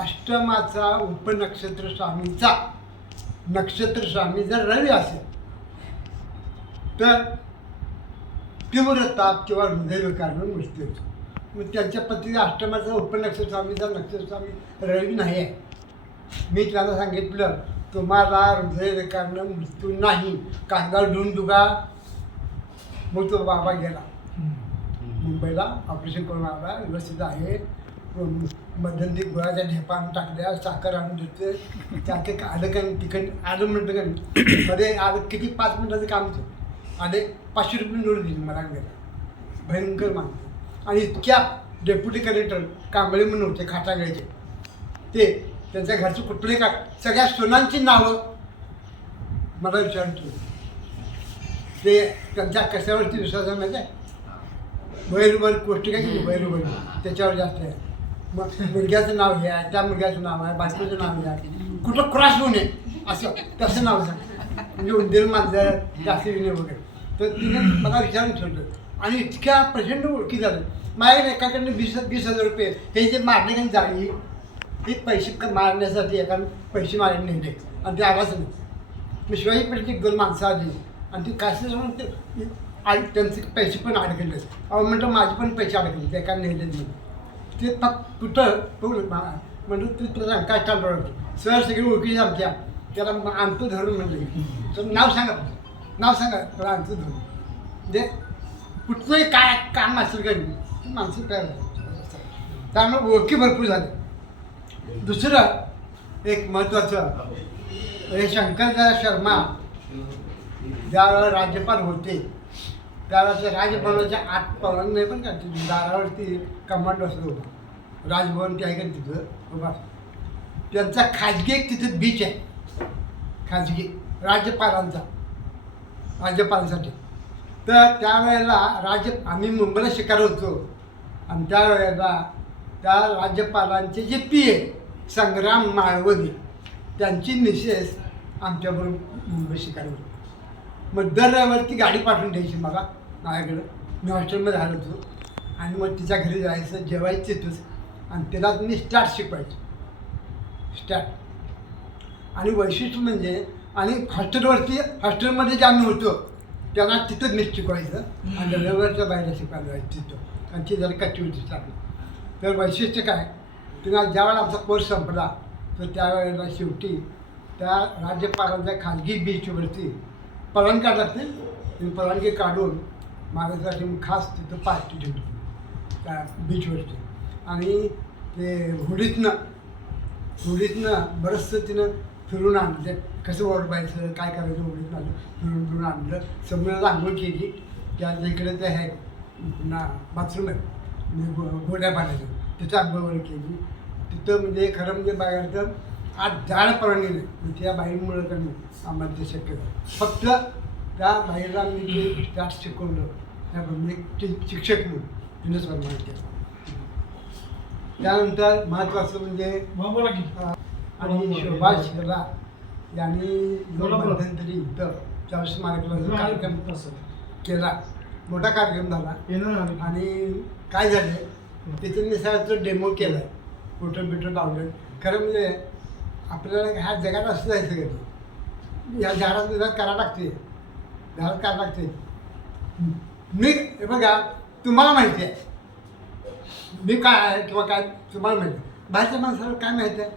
अष्टमाचा उपनक्षत्र स्वामीचा नक्षत्र स्वामी जर रवी असेल तर तीव्र ताप किंवा हृदयविकारानं मृत्यू होतो. मग त्यांच्या पत्नीचा अष्टमाचा उपनक्षत्र स्वामीचा नक्षत्र स्वामी रवी नाही आहे. मी त्यांना सांगितलं तुम्हाला हृदयविकारानं मृत्यू नाही, कागदावर लिहून दुगा. मग तो बाबा गेला मुंबईला, ऑपरेशन करून आला, व्यवस्थित आहे. मध्यंतरी गुळाच्या ढेपान टाकल्या, साखर आणून देते, त्याचे आलं का तिकड आलं म्हणतं का मध्ये आलं किती 5 मिनिटाचं काम होतं. आले 500 रुपये नोट दिली मला गेला, भयंकर मागतो. आणि इतक्या डेप्युटी कलेक्टर कांबळे म्हणून होते खाटागळ्याचे, ते त्यांच्या घरचं कुठले का सगळ्या सोनांची नावं मला विचारतो. ते त्यांच्या कशावरती विश्वास आहे माहिती आहे? बैलवर गोष्टी काय केली, बैलवर त्याच्यावर जास्त आहे. मग मुलग्याचं नाव हे आहे, त्या मुलग्याचं नाव आहे, बायकोचं नाव हे आहे, कुठं क्रॉस होऊ नये असं तसं नाव सांग, म्हणजे उंदीर मांजर जास्त विणे वगैरे. तर तिने मला विचारून ठेवलं आणि इतक्या प्रचंड ओळखी झालं. माझ्याकडे एकाकडनं 20,000 रुपये हे जे मारणे काही जाळी हे पैसे मारण्यासाठी एकानं पैसे मारायला नेले आणि ते आवाज नाही. मग शिवाजी पेठची 2 माणसं आली आणि ती काय म्हणून ते त्यांचे पैसे पण अडकले. अहो म्हटलं माझे पण पैसे अडकले, ते एका नेले म्हणून. ते फक्त कुठं म्हणलं तू तुझा काय चालू राहतो सर सगळी ओळखी आमच्या, त्याला आणतो धरून म्हणलं तर नाव सांगा, नाव सांगा त्याला आणतो धरून. म्हणजे कुठचंही काय काम असेल का नाही माणसं काय त्यामुळे ओळखी भरपूर झाले. दुसरं एक महत्त्वाचं, हे शंकरदयाळ शर्मा ज्यावेळेला राज्यपाल होते त्यावेळेला राजभवनाच्या आत पवनांना नाही पण का दारावरती कमांडो असतो होता, राजभवन ते आहे का तिथं उभा. त्यांचा खाजगी एक तिथे बीच आहे, खाजगी राज्यपालांसाठी. तर त्यावेळेला आम्ही मुंबईला शिकार होतो आणि त्यावेळेला त्या राज्यपालांचे जे PA संग्राम माळवणी त्यांची मिसेस आमच्याबरोबर मुंबई शिकार होती. मग दर रविवारी गाडी पाठवून द्यायची मला माझ्याकडं, मी हॉस्टेलमध्ये राहत होतो. आणि मग तिच्या घरी जायचं, जेवायचं तिथंच आणि तिला मी स्टार्ट शिकवायचं, स्टार्ट. आणि वैशिष्ट्य म्हणजे आणि हॉस्टेलमध्ये जे आम्ही होतो त्यांना तिथंच मीच शिकवायचं आणि रविवारच्या बाहेर शिकायला जायचं तिथं, आणि ती जरा कच्ची होती चांगली. तर वैशिष्ट्य काय, तिला ज्यावेळेला आमचा कोर्स संपला तर त्यावेळेला शेवटी त्या राज्यपालांच्या खाजगी बीचवरती परवानगी लागते, ती परवानगी काढून माझ्यासाठी खास तिथं पार्टी ठेवली त्या बीचवरती. आणि ते होडीतनं बरंचसं तिनं फिरून आणलं, ते कसं ओढवायचं काय करायचं होडीतनं आलं फिरून आणलं. समोर आंघोळ केली, त्या इकडे ते आहे पुन्हा बाथरूम आहे गोड्या पाण्याचं, तिथं आंघोळ केली. तिथं म्हणजे खरं म्हणजे बघायला तर आज जायला परवानगी नाही, त्या बाईमुळं का नाही आम्हाला ते शक्य झालं. फक्त त्या बाईला मी ते स्टार्ट शिकवलं, त्या शिक्षक म्हणून तिनंच मला माहिती केलं. त्यानंतर महत्त्वाचं म्हणजे आणि सुभाष शिरला यांनी मध्यंतरी इथं त्यावेळेस स्मारकाला कार्यक्रम केला, मोठा कार्यक्रम झाला. आणि काय झालं तिथं निसर्गाचं डेमो केला आहे, फोटो बिटो लावलं. खरं म्हणजे आपल्याला ह्या जगात असं जायचं का, या झाडात करा लागते, झाडात करा लागते. मी हे बघा तुम्हाला माहिती आहे मी काय आहे किंवा काय तुम्हाला माहिती आहे, बाहेरच्या माणसाला काय माहिती आहे.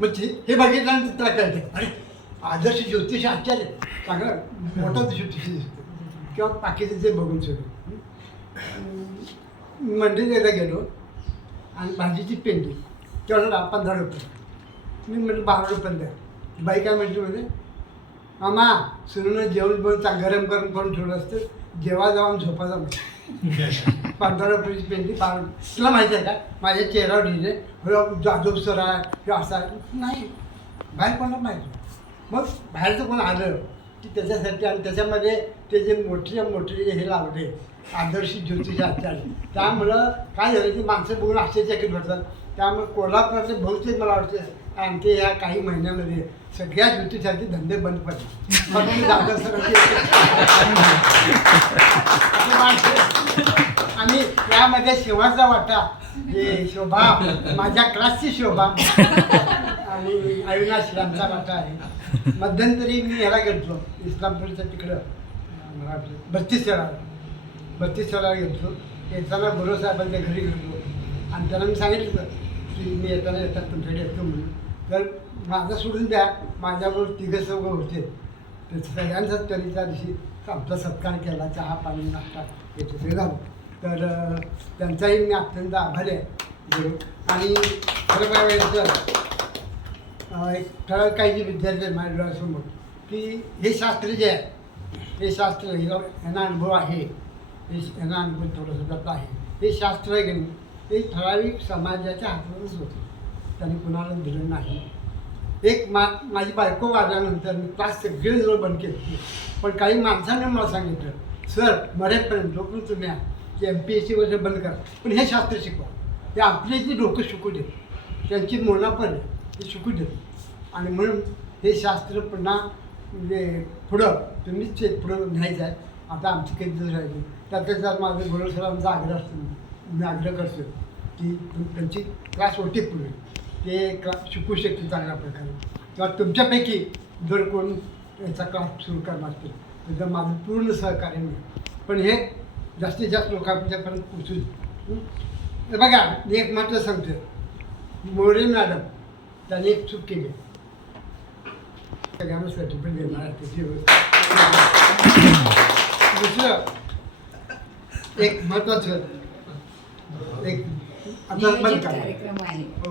मग हे बघितल्यानंतर त्याला कळते अरे आदर्श ज्योतिष आचार्य चांगलं मोठं ज्योतिष दिसतं किंवा बाकीचं जे बघून सगळं. मंडळीला गेलो आणि भाजीची पेंडी तेवढा 15 रुपये. मी म्हटलं 12 रुपये द्या. बाई काय म्हटली म्हणजे मामा सुरूनं जेवण बनवून गरम गरम करून ठेवलं असतं, जेव्हा जाऊन झोपा जाऊन 15 रुपयाची पेंडी 12 रुपये. तुला माहिती आहे का माझ्या चेहऱ्यावर लिहिले जाधव सर आहे किंवा असा नाही, बाहेर कोणाला माहिती. मग बाहेरचं कोण आलं की त्याच्यासाठी आणि त्याच्यामध्ये ते जे मोठे हे लावले आदर्श ज्योतिष आचार्य, त्यामुळं काय झालं की माणसं बघून आश्चर्यचकित होतात. त्यामुळे कोल्हापूरचे बहुतेक मला वाटते आणि ते ह्या काही महिन्यामध्ये सगळ्या ज्योतिषाचे धंदे बंद पडले. फक्त जाधव सरांचे आणि त्यामध्ये शिवाचा वाटा जे शोभा माझ्या क्लासची शोभा आणि अविनाश यांचा वाटा आहे. मध्यंतरी मी ह्याला गेलो इस्लामपूरच्या तिकडं बत्तीसला गेलो. येताना गुरुसाहेबांच्या घरी गेलो आणि त्यांना मी सांगितलं की मी येताना तुमच्याकडे येतो म्हणून. तर माझं सोडून द्या, माझ्याबरोबर तिघं चौघं होते. तर सगळ्यांचाच त्यांनी त्या दिवशी आमचा सत्कार केला, चहा पाणी नाश्ता याचं सगळं झालं. तर त्यांचाही मी अत्यंत आभारी आहे. आणि खरं काय व्हायचं एक ठराविक काही जे विद्यार्थी आहेत माझ्या डोळ्यासमोर की हे शास्त्र जे आहे हे शास्त्र यांना अनुभव आहे, यांना अनुभव थोडंसं जात आहे. हे शास्त्र आहे की नाही हे ठराविक समाजाच्या हातातच होतं, त्यांनी कुणाला दिलं नाही. एक माझी बायको वाजल्यानंतर मी क्लास सगळे जवळ बंद केले. पण काही माणसांनी मला सांगितलं सर मरेपर्यंत जोपर्यंत तुम्ही की MPSC वगैरे बंद करा, पण हे शास्त्र शिकवा. ते आपले जे डोकं शिकू देत, त्यांची मोनापण आहे ते शिकू देत. आणि म्हणून हे शास्त्र पुन्हा म्हणजे पुढं तुम्हीच पुढं न्यायचं आहे. आता आमची काही दिवस राहिली त्यातच जर माझं गुरुसरांचा आग्रह असतो, मी आग्रह करतो की त्यांची क्लास होते पुढे, ते क्लास शिकू शकते चांगल्या प्रकारे. किंवा तुमच्यापैकी जर कोण याचा क्लास सुरू करणार असतील तर जर माझं पूर्ण सहकार्य मिळेल. पण हे जास्तीत जास्त लोकांपर्यंत पोचू दे. बघा मी एक मात्र सांगतो, मोरे मॅडम त्यांनी एक चूक केली, सगळ्यांना सर्टिफिकेट देणार आहे त्याची व्यवस्था. दुसरं एक महत्त्वाचं एक आता बंद करा. हो.